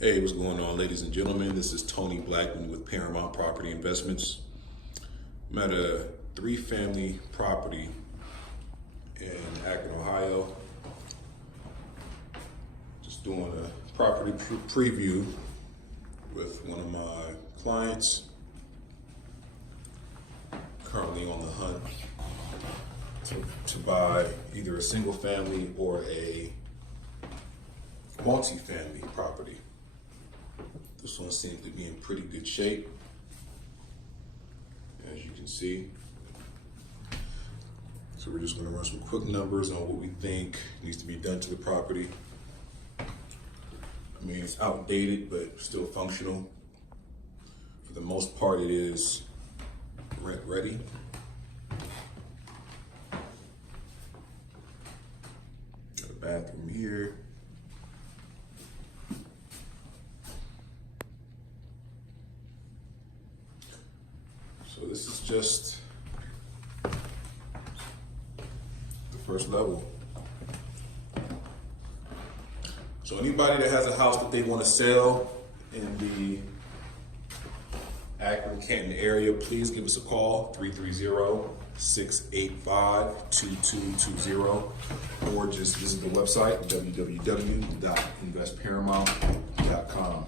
Hey, what's going on, ladies and gentlemen? This is Tony Blackmon with Paramount Property Investments. I'm at a 3-family property in Akron, Ohio. Just doing a property preview with one of my clients. Currently on the hunt to buy either a single family or a multi-family property. This one seems to be in pretty good shape, as you can see. So we're just going to run some quick numbers on what we think needs to be done to the property. I mean, it's outdated, but still functional. For the most part, it is rent ready. Got a bathroom here. So this is just the first level. So anybody that has a house that they want to sell in the Akron, Canton area, please give us a call, 330-685-2220, or just visit the website, www.investparamount.com.